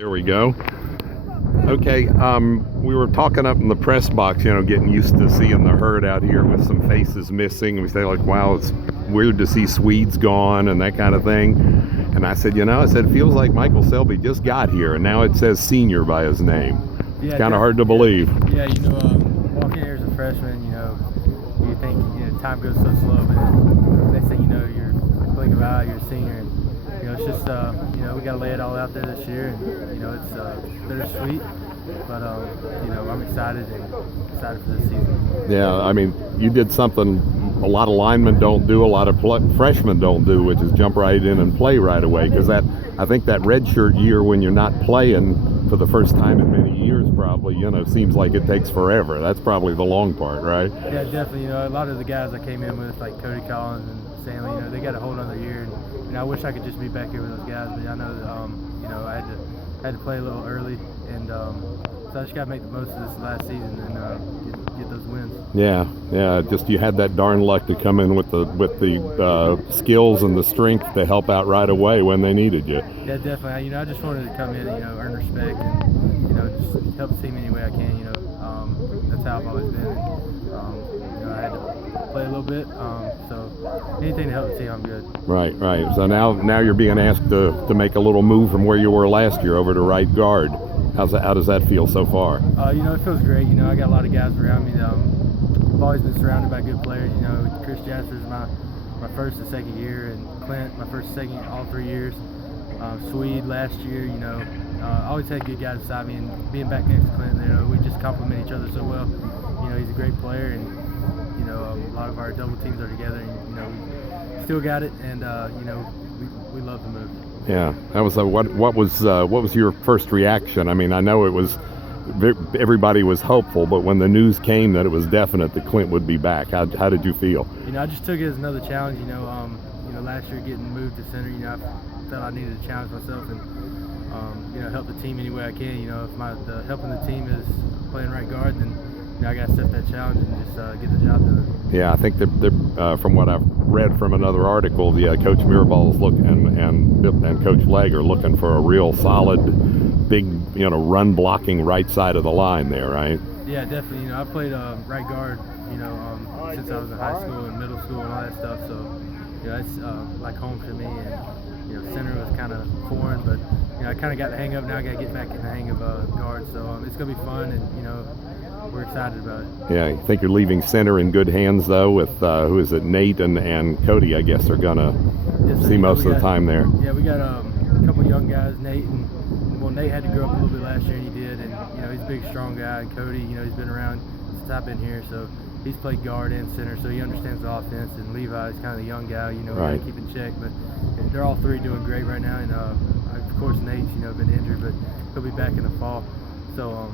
There we go. Okay, we were talking up in the press box, getting used to seeing the herd out here with some faces missing. We say like, wow, it's weird to see Swedes gone and that kind of thing. And I said, it feels like Michael Selby just got here and now it says senior by his name. It's kind of hard to believe. Yeah, walking here as a freshman, you think, time goes so slow, but then next thing you know, you're blink of an eye, you're a senior. And, it's just, we got to lay it all out there this year, and, it's bittersweet, but, I'm excited for this season. Yeah, I mean, you did something a lot of linemen don't do, a lot of freshmen don't do, which is jump right in and play right away, because I think that redshirt year when you're not playing for the first time in many years probably, seems like it takes forever. That's probably the long part, right? Yeah, definitely. A lot of the guys I came in with, like Cody Collins and Stanley, they got a whole other year, and I wish I could just be back here with those guys, but I know that, I had to play a little early, and so I just got to make the most of this last season and get those wins. Yeah. Just you had that darn luck to come in with the skills and the strength to help out right away when they needed you. Yeah, definitely. I just wanted to come in and earn respect and just help the team any way I can. That's how I've always been. And, I had to play a little bit. So anything to help the team, I'm good. Right. So now you're being asked to make a little move from where you were last year over to right guard. How does that feel so far? It feels great. I got a lot of guys around me. I've always been surrounded by good players. Chris Jasper's my first and second year, and Clint my first and second all 3 years. Swede last year. I always had good guys beside me, and being back next to Clint, we just complement each other so well. He's a great player, and a lot of our double teams are together, and we still got it, and we love the move. Yeah, that was what was your first reaction? I mean, I know it was everybody was hopeful, but when the news came that it was definite that Clint would be back, how did you feel? I just took it as another challenge. Last year getting moved to center, I felt I needed to challenge myself and help the team any way I can. If helping the team is playing right guard, then I got to set that challenge and just get the job done. Yeah, I think they're from what I've read from another article, the Coach Mirabal is looking and Coach Legg are looking for a real solid, big, run blocking right side of the line there, right? Yeah, definitely. I played right guard, since I was in high school and middle school and all that stuff. So, it's like home to me. And center was kind of foreign, but I kind of got the hang of it. Now I got to get back in the hang of guard. So it's gonna be fun, and we're excited about it. Yeah, I think you're leaving center in good hands, though, with who is it? Nate and Cody, I guess, are gonna see most of the time there. Yeah, we got a couple young guys. Nate had to grow up a little bit last year, and he did. And he's a big, strong guy. And Cody, he's been around since I've been here, so he's played guard and center, so he understands the offense. And Levi's kind of the young guy, right. Keep in check. But they're all three doing great right now. And of course, Nate's been injured, but he'll be back in the fall. So.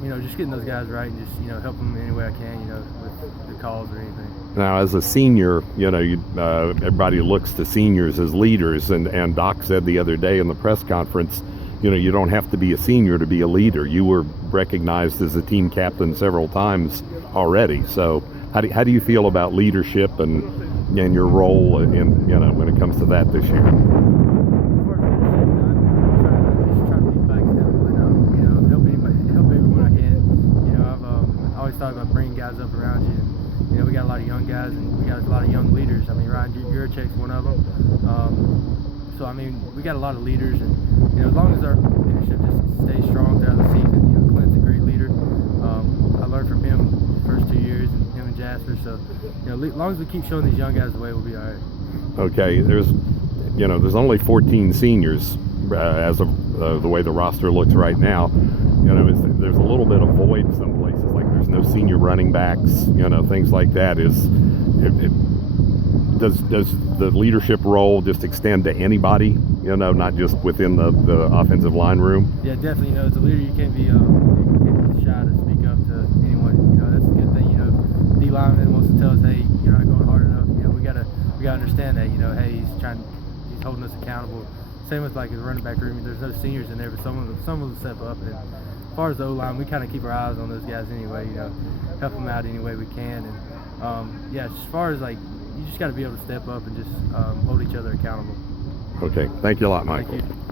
Just getting those guys right and just, help them any way I can, with the calls or anything. Now, as a senior, everybody looks to seniors as leaders, and Doc said the other day in the press conference, you don't have to be a senior to be a leader. You were recognized as a team captain several times already. So how do you feel about leadership and your role in, when it comes to that this year? Thought about bringing guys up around you. We got a lot of young guys and we got a lot of young leaders. I mean, Ryan Juracek's one of them. So we got a lot of leaders, and as long as our leadership just stays strong throughout the season. Clint's a great leader. I learned from him the first 2 years, and him and Jasper. So as long as we keep showing these young guys the way, we'll be all right. Okay, there's only 14 seniors as of the way the roster looks right now. There's a little bit of void some places, like there's no senior running backs, things like that. Does the leadership role just extend to anybody, not just within the offensive line room? Yeah, definitely. As a leader, you can't be shy to speak up to anyone. That's a good thing. D lineman wants to tell us, hey, you're not going hard enough. We gotta understand that. Hey, he's holding us accountable. Same with like the running back room. There's no seniors in there, but some will step up. And as far as the O-line, we kind of keep our eyes on those guys anyway. Help them out any way we can. And as far as you just got to be able to step up and just hold each other accountable. Okay, thank you a lot, Michael. Thank you.